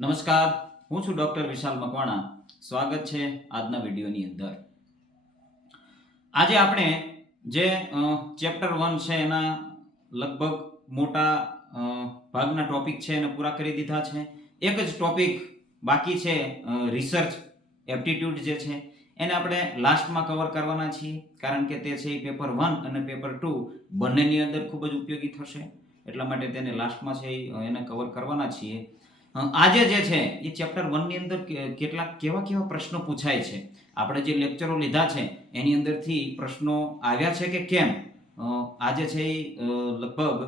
નમસ્કાર, હું છું ડોક્ટર વિશાલ મકવાણા. સ્વાગત છે આજના વિડીયોની અંદર. આજે આપણે જે ચેપ્ટર 1 છે એના લગભગ મોટા ભાગના ટોપિક છે એને પૂરા કરી દીધા છે. એક જ ટોપિક બાકી છે, રિસર્ચ એપ્ટિટ્યૂડ જે છે એને આપણે લાસ્ટમાં કવર કરવાના છીએ, કારણ કે તે છે પેપર 1 અને પેપર 2 બંનેની અંદર ખૂબ જ ઉપયોગી થશે. એટલા માટે તેને લાસ્ટમાં છે એને કવર કરવાના છીએ. આજે જે છે એ ચેપ્ટર 1 ની અંદર કેવા પ્રશ્નો પૂછાય છે, આપણે જે લેક્ચરો લીધા છે એની અંદરથી પ્રશ્નો આવ્યા છે કે કેમ, આજે છે એ લગભગ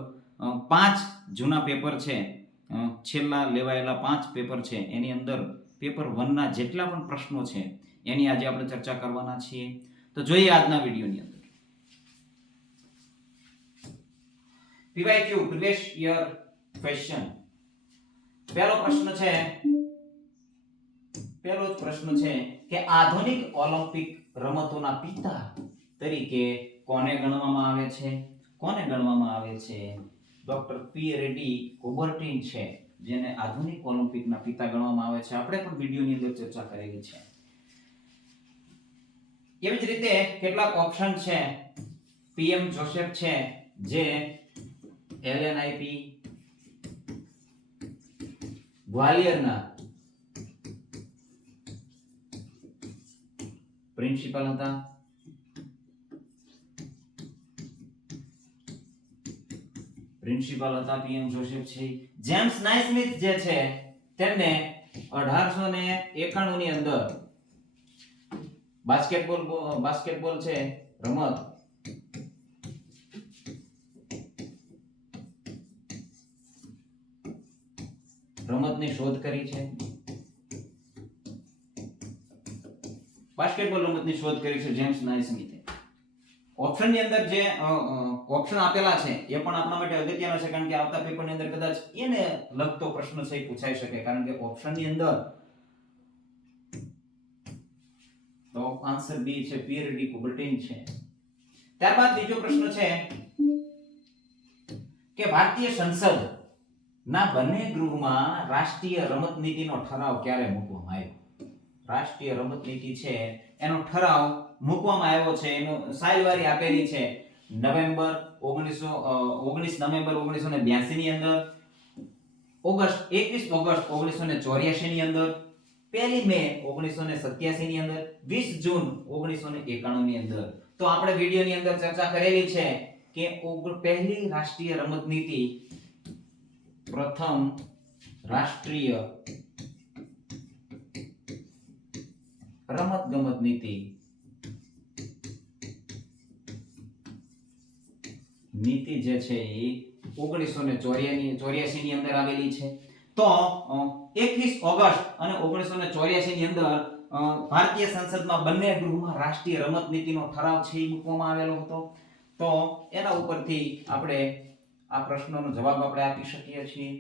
5 જૂના પેપર છે, છેલ્લા લેવાયેલા 5 પેપર છે એની અંદર પેપર 1 ના જેટલા પણ પ્રશ્નો છે એની આજે આપણે ચર્ચા કરવાના છીએ. તો જોઈએ આજના વિડીયોની અંદર. PYQ previous year question. પહેલો જ પ્રશ્ન છે કે આધુનિક ઓલિમ્પિક રમતોના પિતા તરીકે કોને ગણવામાં આવે છે? ડોક્ટર પી રેડ્ડી કુબર્ટિન છે જેને આધુનિક ઓલિમ્પિકના પિતા ગણવામાં આવે છે. આપણે પણ વિડીયોની અંદર ચર્ચા કરેલી છે. એવી જ રીતે કેટલાક ઓપ્શન છે. પીએમ જોસેફ છે જે એલએનઆઈપી ગ્વાલિયરના પ્રિન્સિપલ હતા. પીએમ જોસેફ છે. જેમ્સ નાઇસ્મિથ જે છે તેમને 1891 ની અંદર બાસ્કેટબોલ છે રમતની શોધ કરી છે. બાસ્કેટબોલ રમતની શોધ કરી છે જેમ્સ નાઇસ્મિથે. ઓપ્શનની અંદર જે ઓપ્શન આપેલા છે એ પણ આપણા માટે અગત્યનો છે, કારણ કે આવતા પેપરની અંદર કદાચ એને લગતો પ્રશ્ન છે પૂછાઈ શકે, કારણ કે ઓપ્શનની અંદર તો આન્સર બી છે, પી રેડ્ડી કુબર્ટિન છે. ત્યારબાદ બીજો પ્રશ્ન છે કે ભારતીય સંસદ ના બંને ગૃહમાં રાષ્ટ્રીય રમત નીતિનો ઠરાવ ક્યારે મૂકવામાં આવ્યો? રાષ્ટ્રીય રમત નીતિ છે એનો ઠરાવ મૂકવામાં આવ્યો છે, એનો સાલવારી આપેલી છે. 19 નવેમ્બર 1982 ની અંદર, 21 ઓગસ્ટ 1984 ની અંદર, 1 મે 1987 ની અંદર, 20 જૂન 1991 ની અંદર. તો આપણે વિડિયોની અંદર ચર્ચા કરેલી છે કે પહેલી રાષ્ટ્રીય રમત નીતિ, પ્રથમ રાષ્ટ્રીય રમત નીતિ જે છે એ 1984 ની અંદર આવેલી છે. તો 21 ઓગસ્ટ અને 1984 ની અંદર ભારતીય સંસદમાં બંને ગૃહમાં રાષ્ટ્રીય રમત નીતિનો ઠરાવ છે એ મૂકવામાં આવેલો હતો. તો એના ઉપરથી આપણે આ પ્રશ્નનો જવાબ આપણે આપી શકીએ છીએ.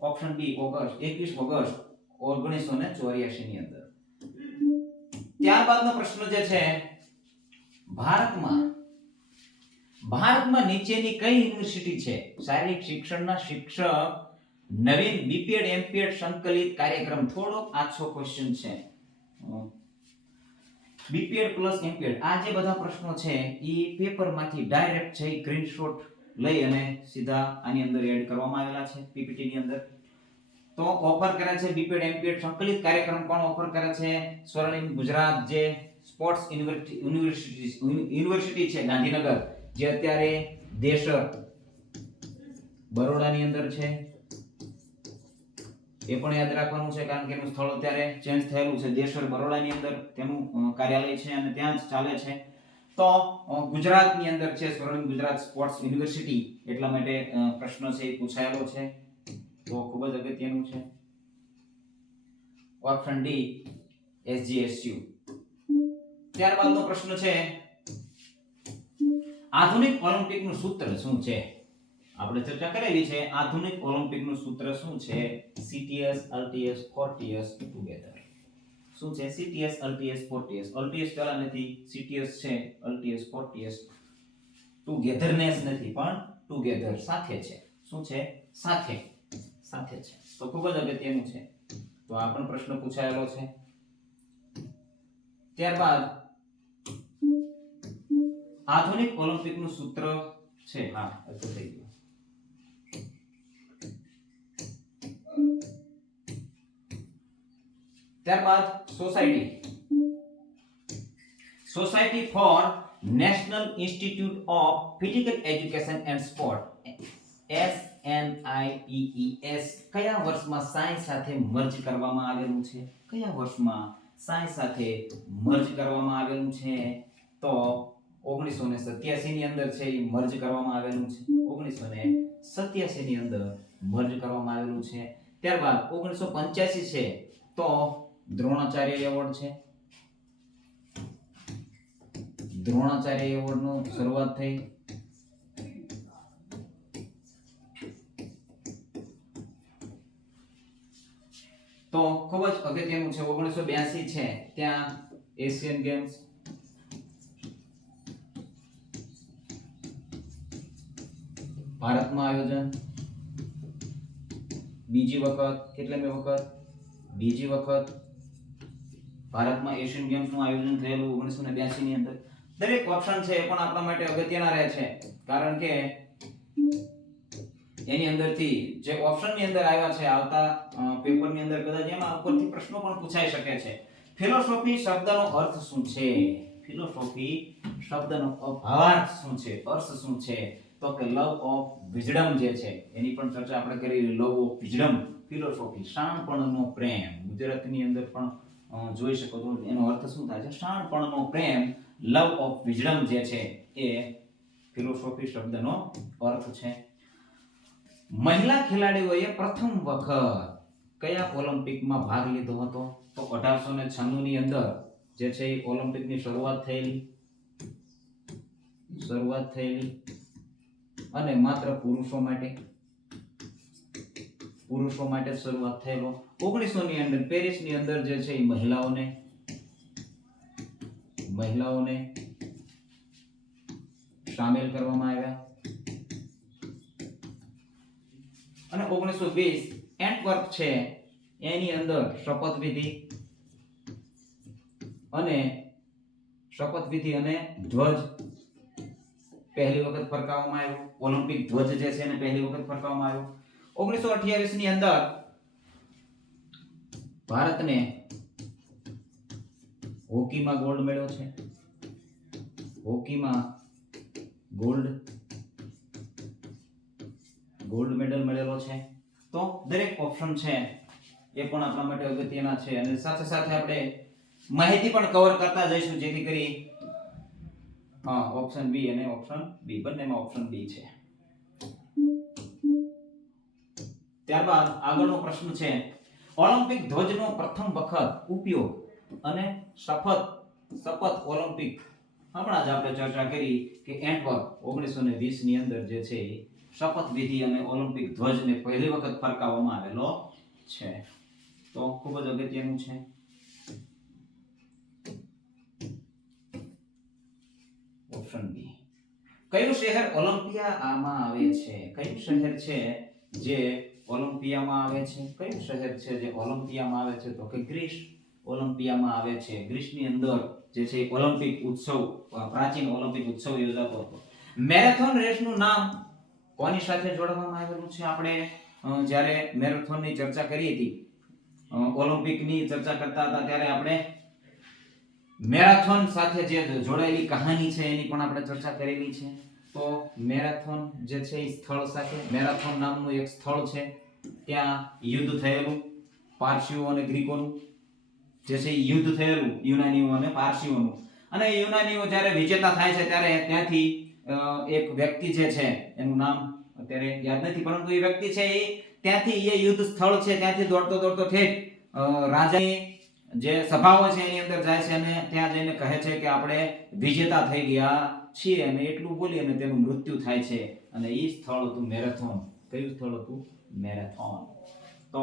ઓપ્શન બી 21 ઓગસ્ટ 1984 ની અંદર. ત્યારબાદનો પ્રશ્ન જે છે, ભારતમાં નીચેની કઈ યુનિવર્સિટી છે શારીરિક શિક્ષણના શિક્ષક નવીન બીપીએડ એમપીએડ સંકલિત કાર્યક્રમ? થોડો આછો ક્વેશ્ચન છે. બીપીએડ પ્લસ એમપીએડ આ જે બધા પ્રશ્નો છે એ પેપરમાંથી ડાયરેક્ટ છે સ્ક્રીનશોટ લઈ અને સીધા આની અંદર એડ કરવામાં આવેલા છે પીપીટી ની અંદર. તો ઓફર કરે છે બીપીએડ એમપીએડ સંકલિત કાર્યક્રમ કોણ ઓફર કરે છે? સ્વર્ણિમ ગુજરાત જે સ્પોર્ટ્સ યુનિવર્સિટી છે ગાંધીનગર, જે અત્યારે દેશર બરોડાની અંદર છે. એ પણ યાદ રાખવાનું છે, કારણ કે એનું સ્થળ અત્યારે ચેન્જ થયેલું છે. દેશર બરોડાની અંદર તેનું કાર્યાલય છે અને ત્યાં જ ચાલે છે. તો ગુજરાતની અંદર છે સ્વર્ણિમ ગુજરાત સ્પોર્ટ્સ યુનિવર્સિટી, એટલા માટે પ્રશ્ન છે એ પૂછાયેલો છે. તો ખૂબ જ અગત્યનું છે. Option D એસજીએસયુ. ત્યારબાદનો પ્રશ્ન છે, આધુનિક ઓલિમ્પિકનું સૂત્ર શું છે? આપણે ચર્ચા કરેલી છે. આધુનિક ઓલિમ્પિકનું સૂત્ર શું છે? CTS LTS 4TS together. શું છે? CTS LTS 4TS. LTS પહેલા નથી, CTS છે, LTS 4TS ટુગેધરનેસ નથી પણ ટુગેધર સાથે છે. શું છે? સાથે. સાથે છે. તો ખૂબ જ અગત્યનું છે. તો આ પણ પ્રશ્ન પૂછાયેલો છે. ત્યારબાદ આધુનિક ઓલિમ્પિકનું સૂત્ર છે. હા, એ તો થઈ ગયું. ત્યારબાદ society for national institute of physical education and sport SNIPES કયા વર્ષમાં સાયન્સ સાથે મર્જ કરવામાં આવેલું છે? કયા વર્ષમાં સાયન્સ સાથે મર્જ કરવામાં આવેલું છે? તો 1987 ની અંદર છે એ મર્જ કરવામાં આવેલું છે. 1987 ની અંદર મર્જ કરવામાં આવેલું છે. ત્યારબાદ 1985 છે તો દ્રોણાચાર્ય એવોર્ડ છે. દ્રોણાચાર્ય એવોર્ડ નો શરૂઆત થઈ. તો ખૂબ જ અગત્યનું છે. 1982 છે ત્યાં એશિયન ગેમ્સ. ભારતમાં આયોજન બીજી વખત. કેટલામી વખત? બીજી વખત ભારતમાં એશિયન ગેમ્સ નું આયોજન થયેલું 1982 ની અંદર. દરેક ઓપ્શન છે એ પણ આપણા માટે અગત્યના રહે છે, કારણ કે એની અંદરથી જે ઓપ્શન ની અંદર આવ્યા છે આવતા પેપર ની અંદર કદાચ એમાં ઉપરથી પ્રશ્નો પણ પૂછાઈ શકે છે. ફિલોસોફી શબ્દનો અર્થ શું છે? ફિલોસોફી શબ્દનો ભાવાર્થ શું છે? અર્થ શું છે? તો કે લવ ઓફ વિઝડમ જે છે એની પણ ચર્ચા આપણે કરી. લવ ઓફ વિઝડમ, ફિલોસોફી શાણપણનો પ્રેમ. ગુજરાતીની અંદર પણ જોઈ શકો છો એનો અર્થ શું થાય છે? શાણપણનો પ્રેમ. લવ ઓફ વિઝડમ જે છે એ ફિલોસોફી શબ્દનો અર્થ છે. મહિલા ખેલાડીઓએ પ્રથમ વખત કયા ઓલિમ્પિકમાં ભાગ લીધો હતો? તો 1896 ની અંદર જે છે એ ઓલિમ્પિકની શરૂઆત થયેલી અને માત્ર પુરુષો માટે શરૂઆત થયેલો. 1900 ની અંદર પેરિસ ની અંદર જે છે એ મહિલાઓને સામેલ કરવામાં આવ્યા. અને 1920 એન્ટવર્પ છે એની અંદર શપથવિધિ અને ધ્વજ પહેલી વખત ફરકાવવામાં આવ્યો. ઓલિમ્પિક ધ્વજ જે છે એને પહેલી વખત ફરકાવવામાં આવ્યો. 1928 ની અંદર ભારતને હોકીમાં ગોલ્ડ મળ્યો છે. હોકીમાં ગોલ્ડ મેડલ મળેલો છે. તો દરેક ઓપ્શન છે એ પણ આપણા માટે અગત્યના છે, અને સાથે સાથે આપણે માહિતી પણ કવર કરતા જઈશું, જેથી કરી ઓપ્શન બી અને ઓપ્શન બી બંનેમાં ઓપ્શન બી છે. ત્યારબાદ આગળનો પ્રશ્ન છે ઓલિમ્પિક ધ્વજનો પ્રથમ વખત ઉપયોગ અને શપથ ઓલિમ્પિક. હમણાં જ આપણે ચર્ચા કરી કે એન્ટવર્પ 1920 ની અંદર જે છે શપથ વિધિ અને ઓલિમ્પિક ધ્વજને પહેલી વખત ફરકાવવામાં આવેલો છે. તો ખૂબ જ અગત્યનું છે. Option B. કયું શહેર ઓલિમ્પિયામાં આવે છે? કયું શહેર છે જે ઓલિમ્પિયામાં આવે છે? કયું શહેર છે જે ઓલિમ્પિયામાં આવે છે? તો કે ગ્રીસ ઓલિમ્પિયામાં આવે છે. ગ્રીસની અંદર જે છે ઓલિમ્પિક ઉત્સવ, પ્રાચીન ઓલિમ્પિક ઉત્સવ યોજાતો હતો. મેરેથોન રેસનું નામ કોની સાથે જોડવામાં આવેલું છે? આપણે જ્યારે મેરેથોનની ચર્ચા કરી હતી, ઓલિમ્પિકની ચર્ચા કરતા હતા, ત્યારે આપણે મેરેથોન સાથે જે જોડાયેલી કહાની છે એની પણ આપણે ચર્ચા કરેલી છે. તો મેરેથોન જે છે એ સ્થળ સાથે, મેરેથોન નામનું એક સ્થળ છે, ત્યાં યુદ્ધ થયેલું પારસીઓ અને ગ્રીકોનું જે છે યુદ્ધ થયેલું યુનાનીઓ અને પારસીઓનું. અને યુનાનીઓ જ્યારે વિજેતા થાય છે ત્યારે ત્યાંથી એક વ્યક્તિ જે છે એનું નામ અત્યારે યાદ નથી, પરંતુ એ વ્યક્તિ છે એ ત્યાંથી એ યુદ્ધ સ્થળ છે ત્યાંથી દોડતો ઠેઠ રાજાની જે સભાઓ છે એની અંદર જાય છે અને ત્યાં જઈને કહે છે કે આપણે વિજેતા થઈ ગયા છીએ, અને એટલું બોલી અને તેનું મૃત્યુ થાય છે. અને એ સ્થળ હતું મેરેથોન. કયું સ્થળ હતું? મેરેથોન. તો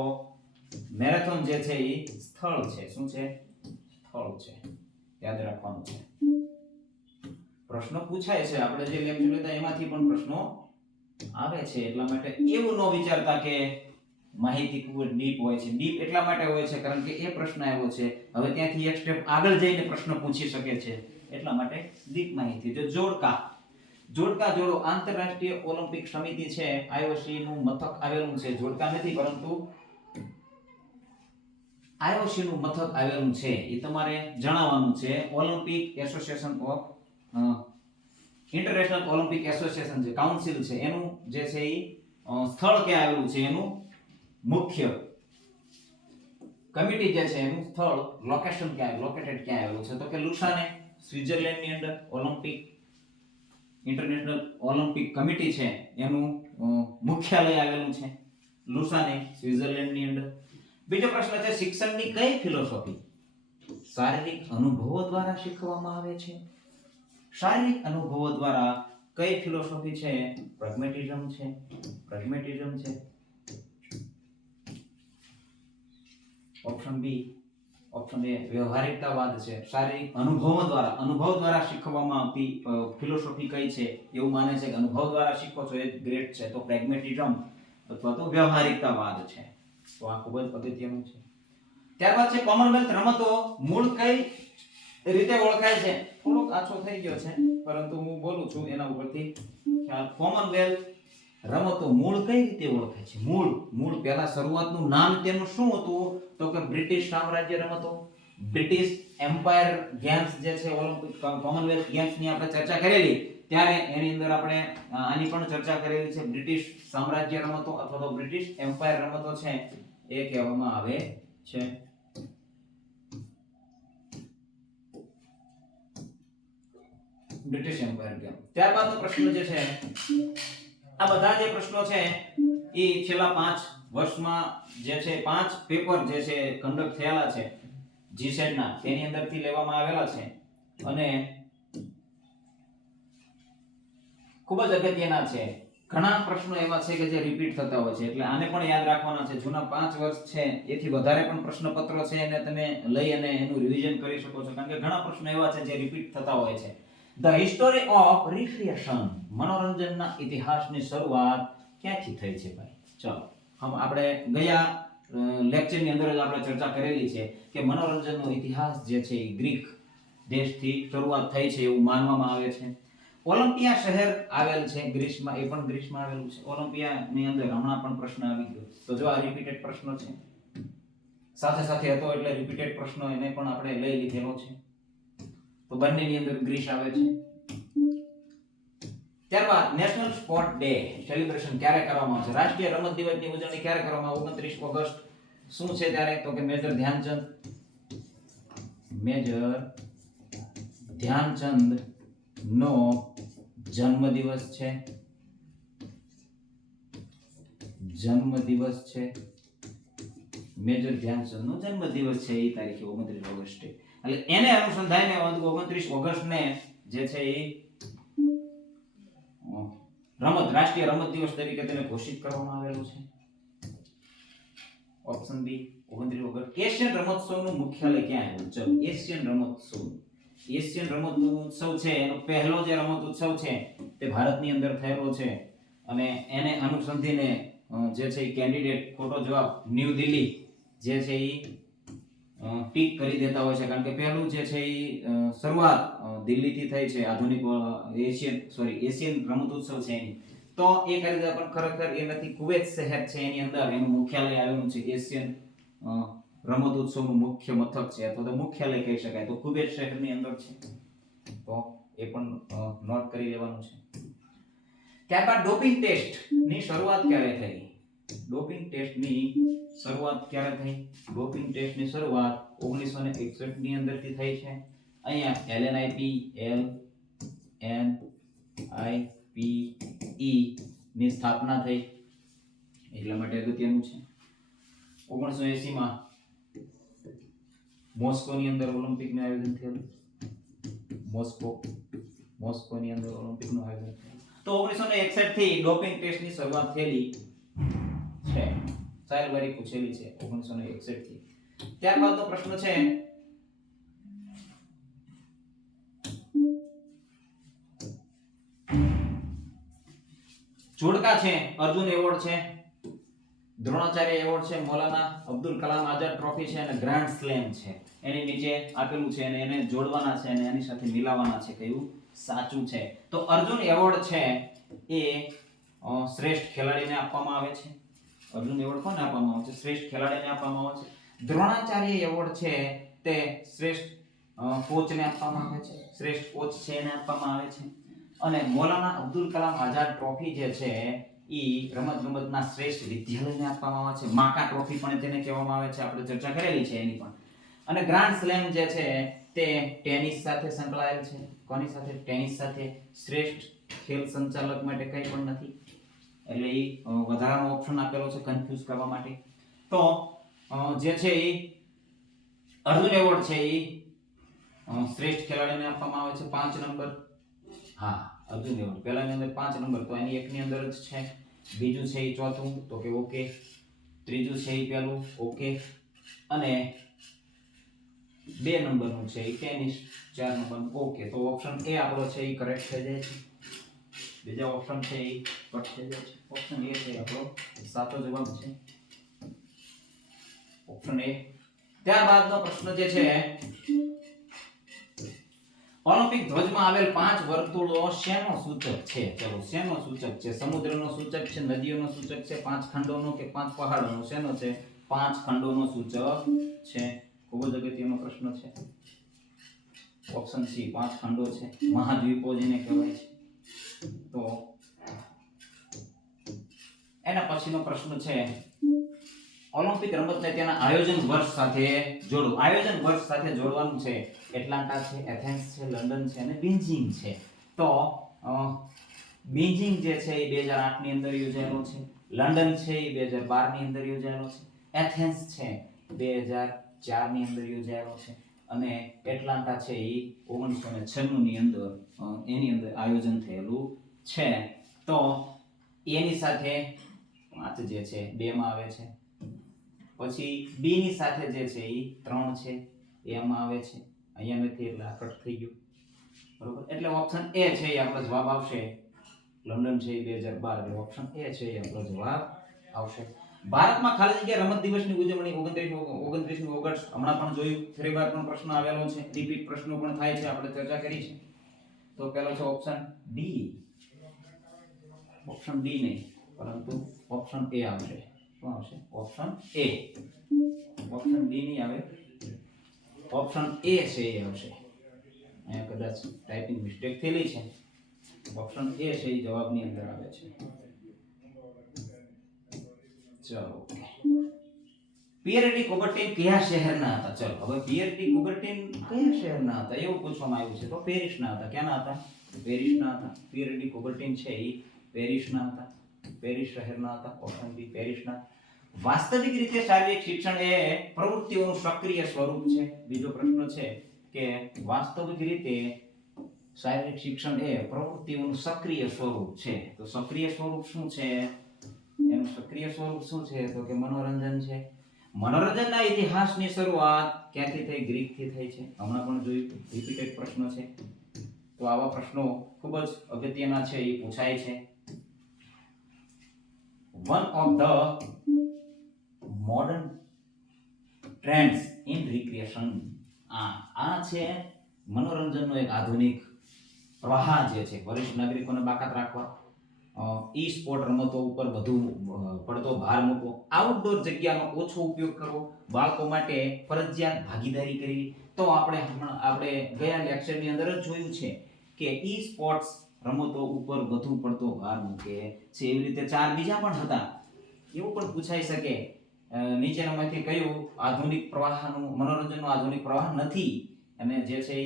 મેરેથોન જે છે એ સ્થળ છે. શું છે? સ્થળ છે. યાદ રાખવાનું છે. પ્રશ્નો પૂછાય છે, આપણે જે લેક્ચર લેતા એમાંથી પણ પ્રશ્નો આવે છે, એટલા માટે એવું ન વિચારતા કે માહિતી ખૂબ જ ડીપ હોય છે. ડીપ એટલા માટે હોય છે કારણ કે એ પ્રશ્ન આવ્યો છે, હવે ત્યાંથી એક સ્ટેપ આગળ જઈને પ્રશ્ન પૂછી શકે છે, એટલા માટે ડીપ માહિતી. જો જોડકા જોડો આંતરરાષ્ટ્રીય ઓલિમ્પિક સમિતિ છે, IOC નું મથક આવેલું છે, જોડકા નથી પરંતુ IOC નું મથક આવેલું છે, એ તમારે જણાવવાનું છે. Olympic association of international Olympic association છે, કાઉન્સિલ છે, એનું જે છે એ સ્થળ ક્યાં આવેલું છે, એનું મુખ્ય કમિટી જે છે એનું સ્થળ લોકેશન ક્યાં લોકેટેડ ક્યાં આવેલું છે, તો કે લુસાને, સ્વિટ્ઝરલેન્ડ ની અંદર ઓલિમ્પિક ઇન્ટરનેશનલ ઓલિમ્પિક કમિટી છે એનું મુખ્યાલય આવેલું છે લુસાને, સ્વિટ્ઝરલેન્ડ ની અંદર. બીજો પ્રશ્ન છે, શિક્ષણની કઈ ફિલોસોફી શારીરિક અનુભવો દ્વારા શીખવામાં આવે છે? શારીરિક અનુભવો દ્વારા કઈ ફિલોસોફી છે? પ્રેગ્મેટિઝમ છે. Option B. ઓપ્શન એ વ્યવહારિકતાવાદ છે. શારીરિક અનુભવ દ્વારા શીખવામાં આવતી ફિલોસોફી કઈ છે? એવું માને છે કે અનુભવ દ્વારા શીખો છો એ ગ્રેટ છે, તો પ્રેગ્મેટિઝમ અથવા તો વ્યવહારિકતાવાદ છે. તો આ ખૂબ જ અગત્યનું છે. ત્યારબાદ છે કોમનવેલ્થ રમતો મૂળ કઈ રીતે ઓળખાય છે? થોડોક આછો થઈ ગયો છે પરંતુ હું બોલું છું એના ઉપરથી ખ્યાલ. કોમનવેલ્થ રમતો મૂળ કઈ રીતે ઓળખાય છે? મૂળ પહેલા શરૂઆતનું નામ તેનું શું હતું? તો કે બ્રિટિશ સામ્રાજ્ય રમતો, બ્રિટિશ એમ્પાયર ગેમ્સ જે છે, ઓલિમ્પિક કોમનવેલ્થ ગેમ્સ ની આપણે ચર્ચા કરેલી ત્યારે એની અંદર આપણે આની પણ ચર્ચા કરેલી છે. બ્રિટિશ સામ્રાજ્ય રમતો અથવા તો બ્રિટિશ એમ્પાયર રમતો છે એ કહેવામાં આવે છે. British umpire game. ત્યારબાદનો પ્રશ્ન જે છે, આ બધા જે પ્રશ્નો છે એ છેલ્લા 5 વર્ષમાં જે છે 5 પેપર જે છે કન્ડક્ટ થયેલા છે જીસેટ ના, તેની અંદરથી લેવામાં આવેલા છે અને ખૂબ જ અગત્યના છે. ઘણા પ્રશ્નો એવા છે કે જે રિપીટ થતા હોય છે, એટલે આને પણ યાદ રાખવાના છે. જૂના 5 વર્ષ છે એથી વધારે પણ પ્રશ્નપત્રો છે એને તમે લઈ અને એનું રિવિઝન કરી શકો છો, કારણ કે ઘણા પ્રશ્નો એવા છે જે રિપીટ થતા હોય છે. ધ હિસ્ટોરી ઓફ રિક્રિએશન, મનોરંજનના ઇતિહાસની શરૂઆત ક્યાંથી થઈ છે ભાઈ? ચલો આપણે ગયા લેક્ચરની અંદર જ આપણે ચર્ચા કરેલી છે કે મનોરંજનનો ઇતિહાસ જે છે એ ગ્રીક દેશથી શરૂઆત થઈ છે એવું માનવામાં આવે છે. ઓલિમ્પિયા શહેર આવેલ છે ગ્રીસમાં, એ પણ ગ્રીસમાં આવેલું છે. ઓલિમ્પિયાની અંદર હમણાં પણ પ્રશ્ન આવી ગયો, તો જો આ રિપીટેડ પ્રશ્ન છે, સાથે હતો એટલે રિપીટેડ પ્રશ્નો એને પણ આપણે લઈ લીધેલો છે, તો બંનેની અંદર ગ્રીસ આવે છે. ત્યારબાદ નેશનલ સ્પોર્ટ ડે સેલિબ્રેશન ક્યારે કરવામાં આવશે? રાષ્ટ્રીય રમત દિવસની ઉજવણી ક્યારે કરવામાં આવે? 29 ઓગસ્ટ. શું છે ત્યારે? તો કે મેજર ધ્યાનચંદ નો જન્મદિવસ છે. મેજર ધ્યાનચંદ નો જન્મદિવસ છે એ તારીખે 29 ઓગસ્ટે. એટલે એને અનુસંધાને 29 ઓગસ્ટને જે છે એ રાષ્ટ્રીય રમત દિવસ તરીકે તેને ઘોષિત કરવામાં આવેલું છે. Option B 29 August. એશિયન રમતોત્સવનું મુખ્યાલય ક્યાં આવ્યું? ચલો, એશિયન રમતોત્સવ છે એનો પહેલો જે રમતોત્સવ છે તે ભારતની અંદર થયેલો છે અને એને અનુસંધીને જે છે એ કેન્ડિડેટ ખોટો જવાબ ન્યૂ દિલ્હી જે છે એ ટીક કરી દેતા હોય છે, કારણ કે પહેલું જે છે એ શરૂઆત દિલ્હીથી થઈ છે આધુનિક એશિયન રમતોત્સવ છે એની, તો એ કરી દે. પણ ખરેખર એ નથી. કુવૈત શહેર છે એની અંદર એનું મુખ્યાલય આવેલું છે. એશિયન રમતોત્સવનું મુખ્ય મથક છે અથવા તો મુખ્યાલય કહી શકાય તો કુવૈત શહેરની અંદર છે, તો એ પણ નોટ કરી લેવાનું છે. ત્યારબાદ ડોપિંગ ટેસ્ટ ની શરૂઆત ક્યારે થઈ? ડોપિંગ ટેસ્ટની શરૂઆત 1961 ની અંદરથી થઈ છે. અહીંયા LNIPE ની સ્થાપના થઈ, એટલા માટે અગત્યનું છે. 1980 માં મોસ્કોની અંદર ઓલિમ્પિકનું આયોજન થયું. મોસ્કોની અંદર ઓલિમ્પિકનું આયોજન થયું. તો 1961 થી ડોપિંગ ટેસ્ટની શરૂઆત થયેલી છે. સાયલવારી પૂછેલી છે 1961 થી. ત્યારબાદનો પ્રશ્ન છે, જોડકા છે, અર્જુન એવોર્ડ છે, દ્રોણાચાર્ય એવોર્ડ છે, મૌલાના અબ્દુલ કલામ આઝાદ ટ્રોફી છે અને ગ્રાન્ડ સ્લેમ છે. એની નીચે આપેલું છે અને એને જોડવાના છે અને એની સાથે મિલાવવાના છે. કયું સાચું છે? તો અર્જુન એવોર્ડ છે એ શ્રેષ્ઠ ખેલાડીને આપવામાં આવે છે. અર્જુન એવોર્ડ કોને આપવામાં આવે છે? શ્રેષ્ઠ ખેલાડીને આપવામાં આવે છે. દ્રોણાચાર્ય એવોર્ડ છે તે શ્રેષ્ઠ કોચને આપવામાં આવે છે. શ્રેષ્ઠ કોચ છે એને આપવામાં આવે છે. અને મૌલાના અબ્દુલ કલામ આઝાદ ટ્રોફી જે છે ઈ રમતગમતના શ્રેષ્ઠ વિદ્યાલયને આપવામાં આવે છે. માકા ટ્રોફી પણ તેને કહેવામાં આવે છે. આપણે ચર્ચા કરેલી છે એની પણ. અને ગ્રાન્ડ સ્લેમ જે છે તે ટેનિસ સાથે સંકળાયેલ છે. કોની સાથે? ટેનિસ સાથે. શ્રેષ્ઠ ખેલ સંચાલક માટે કંઈ પણ નથી, એટલે ઈ વધારાનો ઓપ્શન આપેલો છે કન્ફ્યુઝ કરવા માટે. તો જે છે ઈ અર્જુન એવોર્ડ છે ઈ શ્રેષ્ઠ ખેલાડીને આપવામાં આવે છે 5 નંબર. હા, અર્જુન એવોર્ડ પહેલાની અંદર 5 નંબર, તો એની એકની અંદર જ છે. બીજું છે ઈ ચોથું, તો કે ઓકે. ત્રીજું છે ઈ પહેલું, ઓકે. અને 2 નંબરનું છે ઈ ટેનિસ, 4 નંબરનું ઓકે. તો ઓપ્શન એ આપણો છે ઈ કરેક્ટ થઈ જાય છે. બીજા ઓપ્શન છે ઈ કટ થઈ જાય છે. ઓપ્શન એ છે આપણો સાચો જવાબ છે. Option A. ત્યારબાદનો પ્રશ્ન જે છે, ઓલિમ્પિક ધ્વજમાં આવેલ 5 વર્તુળો શેનો સૂચક છે? ચલો, શેનો સૂચક છે? સમુદ્રનો સૂચક છે, નદીઓનો સૂચક છે, 5 ખંડોનો કે 5 પહાડોનો? શેનો છે? 5 ખંડોનો સૂચક છે. ખૂબ જ અગત્યનો પ્રશ્ન છે. ઓપ્શન સી 5 ખંડો છે. મહાદ્વીપો જેને કહેવાય છે. તો એના પછીનો પ્રશ્ન છે, ઓલિમ્પિક રમતને તેના આયોજન વર્ષ સાથે જોડો. આયોજન વર્ષ સાથે જોડવાનું છે. એટલાન્ટા છે, એથેન્સ છે, લંડન છે અને બીજિંગ છે. તો બીજિંગ જે છે એ 2008 ની અંદર યોજાયેલો છે. લંડન છે એ 2012 ની અંદર યોજાયેલો છે. એથેન્સ છે 2004 ની અંદર યોજાયેલો છે. અને એટલાન્ટા છે એ 1996 ની અંદર એની અંદર આયોજન થયેલું છે. તો એની સાથે 5 જે છે 2 માં આવે છે. પછી બી ની સાથે જે છે એ 3 છે, એમાં આવે છે. અહીંયા નથી એટલે આ કટ થઈ ગયું, બરોબર. એટલે ઓપ્શન એ છે એ આપણો જવાબ આવશે. લંડન છે એ 2012, એટલે ઓપ્શન એ છે એ આપણો જવાબ આવશે. ભારતમાં ખાલી જગ્યા રમત દિવસની ઉજવણી 29મી ઓગસ્ટ, હમણાં પણ જોયું. ફરી વાર પણ પ્રશ્ન આવેલો છે, રિપીટ પ્રશ્નો પણ થાય છે, આપણે ચર્ચા કરી છે. તો પહેલો છે ઓપ્શન ડી. ઓપ્શન ડી નહીં, પરંતુ ઓપ્શન એ આવશે. શું આવશે? Option A. ઓપ્શન ડી નહીં આવે, ઓપ્શન એ છે એ આવશે. અહીંયા કદાચ ટાઈપિંગ મિસ્ટેક થયેલી છે. ઓપ્શન એ છે એ જવાબની અંદર આવે છે. ચલો, ઓકે. પિયર ડી કુબર્ટિન કયા શહેરના હતા? ચલો, હવે પિયર ડી કુબર્ટિન કયા શહેરના હતા એવું પૂછવામાં આવ્યું છે. તો પેરિસના હતા. ક્યાંના હતા? પેરિસના હતા. પિયર ડી કુબર્ટિન છે એ પેરિસના હતા. પેરિસ શહેરના હતા. ઓપ્શન બી પેરિસના. વાસ્તવિક રીતે શારીરિક શિક્ષણ એ પ્રવૃત્તિઓનું સક્રિય સ્વરૂપ છે. બીજો પ્રશ્ન છે કે વાસ્તવિક રીતે શારીરિક શિક્ષણ એ પ્રવૃત્તિઓનું સક્રિય સ્વરૂપ છે. તો સક્રિય સ્વરૂપ શું છે? એનું સક્રિય સ્વરૂપ શું છે? તો કે મનોરંજન છે. મનોરંજનના ઇતિહાસની શરૂઆત ક્યાંથી થઈ? ગ્રીકથી થઈ છે. હમણાં પણ જોયું, રિપીટેડ પ્રશ્ન છે. તો આવા પ્રશ્નો ખૂબ જ અગત્યના છે, એ પૂછાય છે. One of the modern trends in recreation. આ છે મનોરંજનનો એક આધુનિક પ્રવાહ જે છે. વરિષ્ઠ નાગરિકોને બાકાત રાખવા, ઈ સ્પોર્ટ રમતો ઉપર વધુ પડતો ભાર મૂકવો, આઉટડોર જગ્યાનો ઓછો ઉપયોગ કરવો, બાળકો માટે ફરજિયાત ભાગીદારી કરવી. તો આપણે ગયા લેક્ચરની અંદર જ જોયું છે કે ઈ સ્પોર્ટ્સ રમતો ઉપર વધુ પડતો ભાર મૂકે છે. એવી રીતે 4 બીજા પણ હતા. એવું પણ પૂછાઈ શકે, નીચેનામાંથી કયું આધુનિક પ્રવાહનું મનોરંજનનો આધુનિક પ્રવાહ નથી? અને જે છે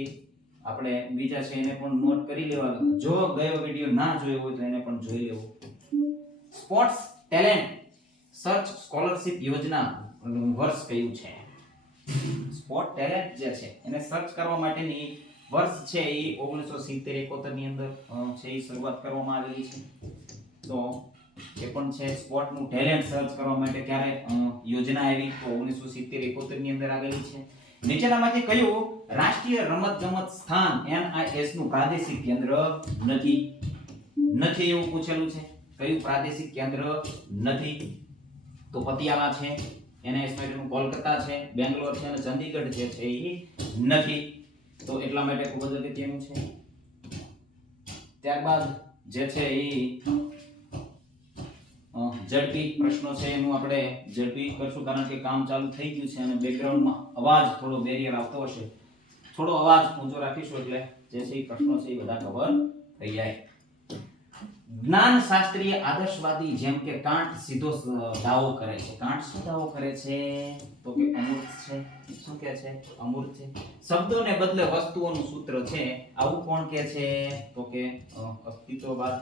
આપણે બીજા છે એને પણ નોટ કરી લેવા. જો ગયો વિડિયો ના જોયો હોય તો એને પણ જોઈ લેવો. સ્પોર્ટ્સ ટેલેન્ટ સર્ચ સ્કોલરશિપ યોજના વર્ષ કયું છે? સ્પોર્ટ ટેલેન્ટ જે છે એને સર્ચ કરવા માટેની વર્ષ છે એ 1970-71 ની અંદર છે એ શરૂઆત કરવામાં આવેલી છે. તો એ પણ છે સ્પોર્ટનું ટેલેન્ટ સર્ચ કરવા માટે ક્યારે યોજના આવી? તો 1970-71 ની અંદર આવેલી છે. નીચેનામાંથી કયું રાષ્ટ્રીય રમતગમત સ્થાન NIS નું પ્રાદેશિક કેન્દ્ર નથી એવું પૂછેલું છે. કયું પ્રાદેશિક કેન્દ્ર નથી? તો પતિયાલા છે, NIS માટેનું કોલકાતા છે, બેંગ્લોર છે અને ચંદીગઢ જે છે એ નથી. તો એટલા માટે ખૂબ જ અગત્યનું છે. ત્યારબાદ જે છે એ ઝડપી પ્રશ્નો છે એનું આપણે ઝડપી કરશું, કારણ કે કામ ચાલુ થઈ ગયું છે અને બેકગ્રાઉન્ડમાં અવાજ થોડો બેરિયર આવતો હશે. થોડો અવાજ ઊંચો રાખીશું એટલે જે છે એ પ્રશ્નો છે એ બધા કવર થઈ જાય. જ્ઞાન શાસ્ત્રીય આદર્શવાદી જેમ કે કાંટ સીધો દાવો કરે છે. કાંટ શું દાવો કરે છે? તો કે અમૂર્ત છે. શું કહે છે? અમૂર્ત છે. શબ્દોને બદલે વસ્તુઓનું સૂત્ર છે. આવું કોણ કહે છે? તો કે અસ્તિત્વવાદ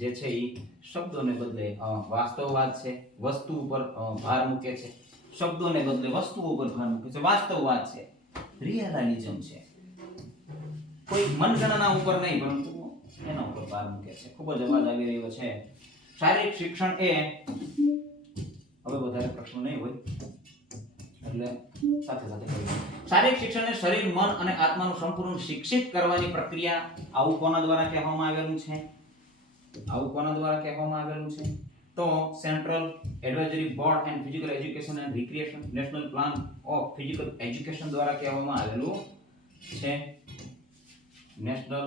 જે છે એ શબ્દોને બદલે વાસ્તવવાદ છે. વસ્તુ ઉપર ભાર મૂકે છે. શબ્દોને બદલે વસ્તુઓ ઉપર ભાર મૂકે છે. વાસ્તવવાદ છે. રિયલિઝમ છે. કોઈ મનગણના ઉપર નહીં પરંતુ એના ઉપર ભાર મૂકે છે. ખૂબ જ અવાજ આવી રહ્યો છે. શારીરિક શિક્ષણ એ હવે વધારે પ્રશ્નો નહીં હોય એટલે સાથે સાથે કરીએ. શારીરિક શિક્ષણ એ શરીર, મન અને આત્માનું સંપૂર્ણ શિક્ષિત કરવાની પ્રક્રિયા. આવું કોના દ્વારા કહેવામાં આવેલું છે? આવું કોના દ્વારા કહેવામાં આવેલું છે? તો central advisory board and physical education and recreation national plan of physical education દ્વારા કહેવામાં આવેલું છે. National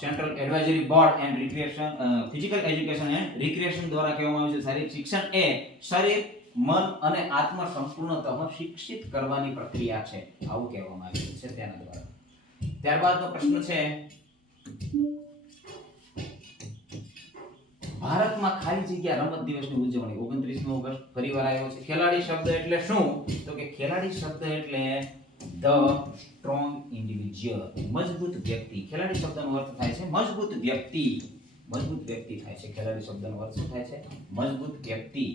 central advisory board and recreation physical education and recreation દ્વારા કહેવામાં આવે છે શારીરિક શિક્ષણ એ શરીર, મન અને આત્મા સંપૂર્ણતઃ શિક્ષિત કરવાની પ્રક્રિયા છે. આવું કહેવામાં આવેલું છે તેના દ્વારા. ત્યારબાદનો પ્રશ્ન છે, ભારતમાં ખાલી જગ્યા રમત દિવસની ઉજવણી 29મી ઓગસ્ટ ફરીવાર આવ્યો છે. ખેલાડી શબ્દ એટલે શું? તો કે ખેલાડી શબ્દ એટલે ધ સ્ટ્રોંગ ઇન્ડિવિડ્યુઅલ, મજબૂત વ્યક્તિ. ખેલાડી શબ્દનો અર્થ થાય છે મજબૂત વ્યક્તિ. મજબૂત વ્યક્તિ થાય છે. ખેલાડી શબ્દનો અર્થ શું થાય છે? મજબૂત વ્યક્તિ.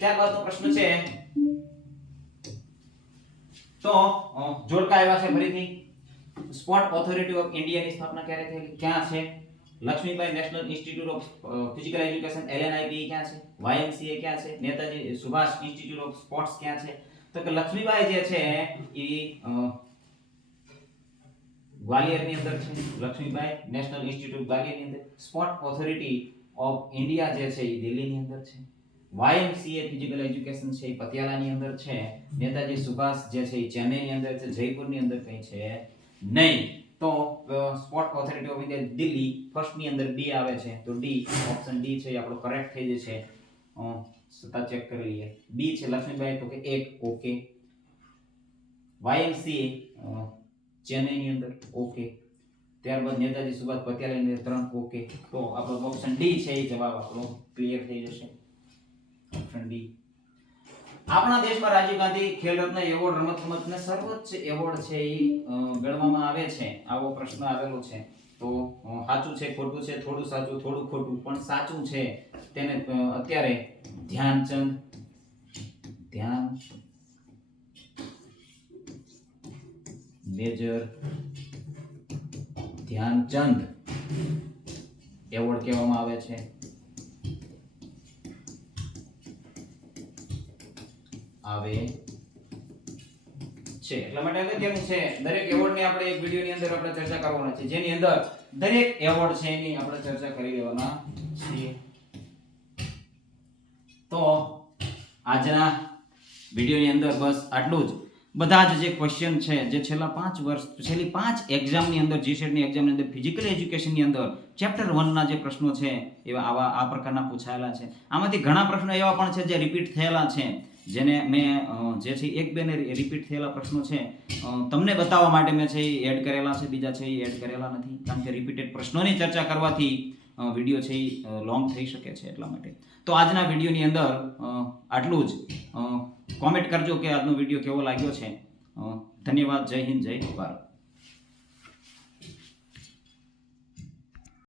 ત્યારબાદનો પ્રશ્ન છે, તો જોડકા આવ્યા છે ફરીથી. સ્પોર્ટ ઓથોરિટી ઓફ ઇન્ડિયાની સ્થાપના ક્યારે થયેલી? ક્યાં છે? Lakshmibai national institute of physical education LNIP ક્યાં છે? YMCA ક્યાં છે? Netaji Subhash institute of sports ક્યાં છે? તો કે લક્ષ્મીબાઈ જે છે એ ગ્વાલિયરની અંદર છે. લક્ષ્મીબાઈ નેશનલ ઇન્સ્ટિટ્યૂટ ગ્વાલિયરની અંદર. સ્પોર્ટ ઓથોરિટી ઓફ ઇન્ડિયા જે છે એ દિલ્હીની અંદર છે. YMCA ફિઝિકલ એજ્યુકેશન છે એ પટિયાલાની અંદર છે. નેતાજી સુભાષ જે છે એ ચેન્નઈની અંદર છે. જયપુરની અંદર કઈ છે નહીં. તો sport authority of India Delhi first ની અંદર B આવે છે. તો D ઓપ્શન D છે એ આપણો કરેક્ટ થઈ જશે. સતા ચેક કરી લઈએ. B છે લક્ષ્મીબાઈ તો કે 1 ઓકે. YMCA ચેન્નઈની અંદર ઓકે. ત્યારબાદ નેતાજી સુભાષ પટિયાલાની અંદર 3 ઓકે. તો આપણો ઓપ્શન D છે એ જવાબ આપણો ક્લિયર થઈ જશે. Option D. આપણા દેશમાં રાજીવ ગાંધી ખેલ રત્ન એવોર્ડ રમતગમતને સર્વોચ્ચ એવોર્ડ છે એ ગણવામાં આવે છે. આવો પ્રશ્ન આવેલો છે. તો સાચું છે ખોટું છે? થોડું સાચું થોડું ખોટું, પણ સાચું છે. તેને અત્યારે ધ્યાનચંદ મેજર ધ્યાનચંદ એવોર્ડ કહેવામાં આવે છે. એટલા માટે અગત્યનું છે. દરેક એવોર્ડની આપણે એક વિડિયોની અંદર આપણે ચર્ચા કરવાના છે, જેની અંદર દરેક એવોર્ડ છે એની આપણે ચર્ચા કરી લેવાના છીએ. તો આજના વિડિયોની અંદર બસ આટલું જ. બધા જ જે ક્વેશ્ચન છે જે છેલ્લી 5 એક્ઝામની અંદર GSET ની એક્ઝામની અંદર ફિઝિકલ એજ્યુકેશનની અંદર ચેપ્ટર 1 ના જે પ્રશ્નો છે એવા આ પ્રકારના પૂછાયેલા છે. આમાંથી ઘણા પ્રશ્નો એવા પણ છે જે રિપીટ થયેલા છે, જેને મેં જે છે એક બે ને રિપીટ થયેલા પ્રશ્નો છે તમને બતાવવા માટે મેં છે એ એડ કરેલા છે. બીજા છે એ એડ કરેલા નથી, કારણ કે રિપીટેડ પ્રશ્નોની ચર્ચા કરવાથી વિડીયો છે એ લોંગ થઈ શકે છે. એટલા માટે તો આજના વિડીયોની અંદર આટલું જ. કોમેન્ટ કરજો કે આજનો વિડીયો કેવો લાગ્યો છે. ધન્યવાદ. જય હિન્દ, જય ભારત.